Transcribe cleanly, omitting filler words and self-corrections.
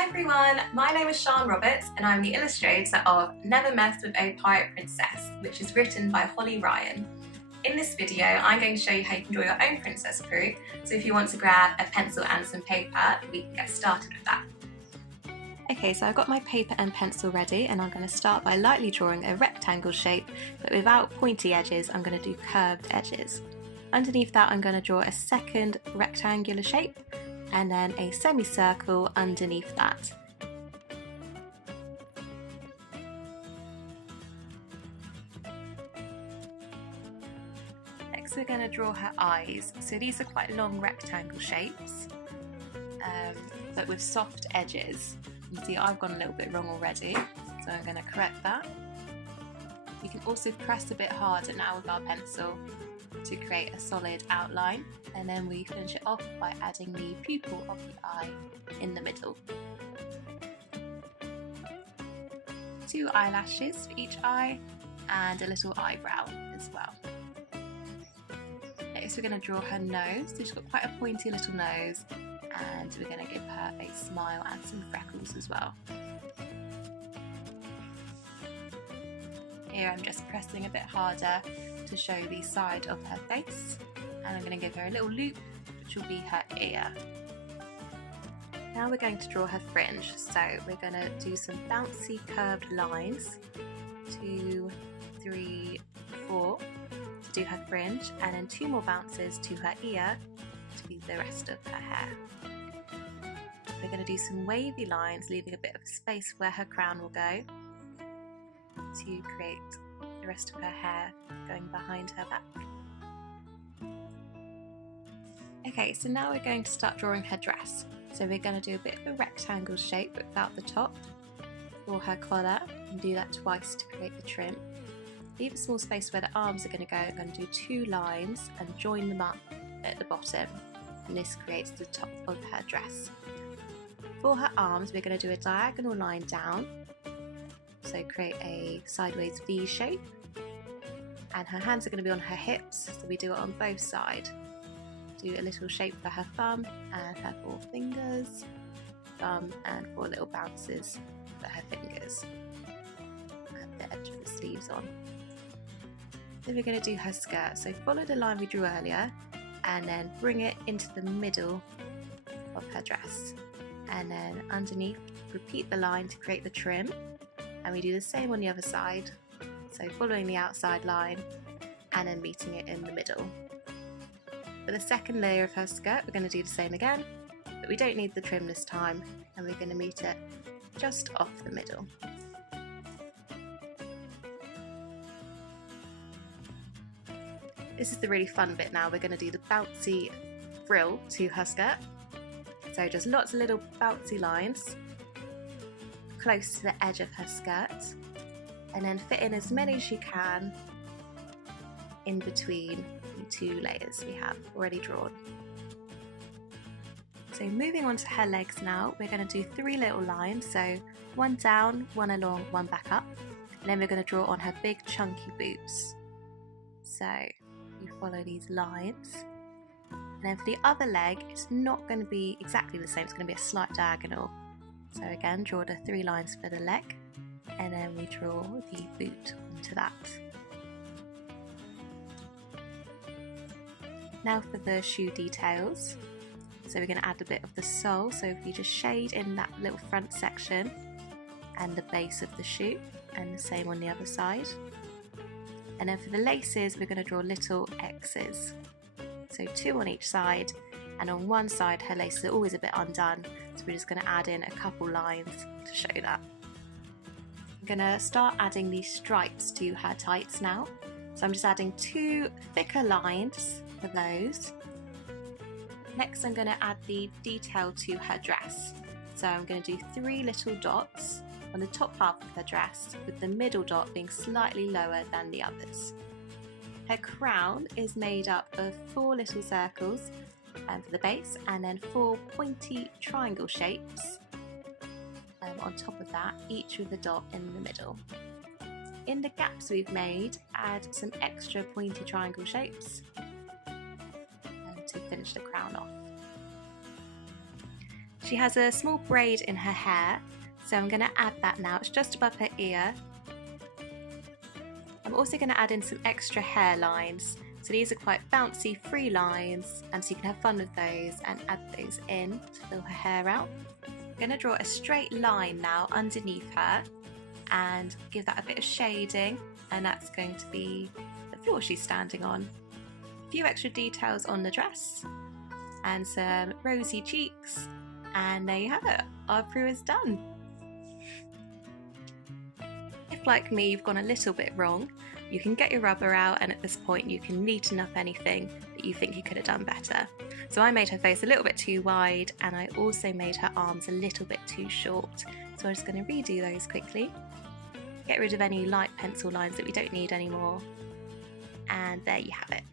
Hi everyone, my name is Siân Roberts and I'm the illustrator of Never Mess with a Pirate Princess, which is written by Holly Ryan. In this video, I'm going to show you how you can draw your own Princess Prue, so if you want to grab a pencil and some paper, we can get started with that. Okay, so I've got my paper and pencil ready and I'm going to start by lightly drawing a rectangle shape, but without pointy edges, I'm going to do curved edges. Underneath that, I'm going to draw a second rectangular shape and then a semicircle underneath that. Next we're going to draw her eyes. So these are quite long rectangle shapes, but with soft edges. You see I've gone a little bit wrong already, so I'm going to correct that. You can also press a bit harder now with our pencil to create a solid outline, and then we finish it off by adding the pupil of the eye in the middle. 2 eyelashes for each eye and a little eyebrow as well. Next we're going to draw her nose. So she's got quite a pointy little nose, and we're going to give her a smile and some freckles as well. Here I'm just pressing a bit harder to show the side of her face, and I'm going to give her a little loop which will be her ear. Now we're going to draw her fringe, so we're going to do some bouncy curved lines, 2, 3, 4 to do her fringe, and then 2 more bounces to her ear to be the rest of her hair. We're going to do some wavy lines, leaving a bit of space where her crown will go to create the rest of her hair going behind her back. Okay, so now we're going to start drawing her dress. So we're going to do a bit of a rectangle shape but without the top for her collar, and do that twice to create the trim. Leave a small space where the arms are going to go. I'm going to do 2 lines and join them up at the bottom, and this creates the top of her dress. For her arms, we're going to do a diagonal line down, so create a sideways V shape, and her hands are going to be on her hips, so we do it on both sides. Do a little shape for her thumb and her 4 fingers, thumb and 4 little bounces for her fingers, and the edge of the sleeves on. Then we're going to do her skirt, so follow the line we drew earlier and then bring it into the middle of her dress, and then underneath repeat the line to create the trim, and we do the same on the other side, so following the outside line and then meeting it in the middle. For the second layer of her skirt we're going to do the same again, but we don't need the trim this time, and we're going to meet it just off the middle. This is the really fun bit now. We're going to do the bouncy frill to her skirt, so just lots of little bouncy lines close to the edge of her skirt, and then fit in as many as you can in between the 2 layers we have already drawn. So moving on to her legs now, we're going to do 3 little lines, so 1 down, 1 along, 1 back up, and then we're going to draw on her big chunky boots. So you follow these lines, and then for the other leg it's not going to be exactly the same, it's going to be a slight diagonal. So again, draw the 3 lines for the leg, and then we draw the boot onto that. Now for the shoe details. So we're going to add a bit of the sole, so if you just shade in that little front section and the base of the shoe, and the same on the other side. And then for the laces we're going to draw little X's, so 2 on each side, and on one side her laces are always a bit undone, so we're just going to add in a couple lines to show that. I'm going to start adding these stripes to her tights now, so I'm just adding 2 thicker lines for those. Next I'm going to add the detail to her dress, so I'm going to do 3 little dots on the top half of her dress, with the middle dot being slightly lower than the others. Her crown is made up of 4 little circles for the base, and then 4 pointy triangle shapes on top of that, each with a dot in the middle. In the gaps we've made, add some extra pointy triangle shapes to finish the crown off. She has a small braid in her hair, so I'm going to add that now. It's just above her ear. I'm also going to add in some extra hairlines. So these are quite bouncy, free lines, and so you can have fun with those and add those in to fill her hair out. I'm going to draw a straight line now underneath her and give that a bit of shading, and that's going to be the floor she's standing on. A few extra details on the dress and some rosy cheeks, and there you have it. Our Prue is done. If, like me, you've gone a little bit wrong, you can get your rubber out, and at this point you can neaten up anything that you think you could have done better. So I made her face a little bit too wide, and I also made her arms a little bit too short. So I'm just going to redo those quickly. Get rid of any light pencil lines that we don't need anymore. And there you have it.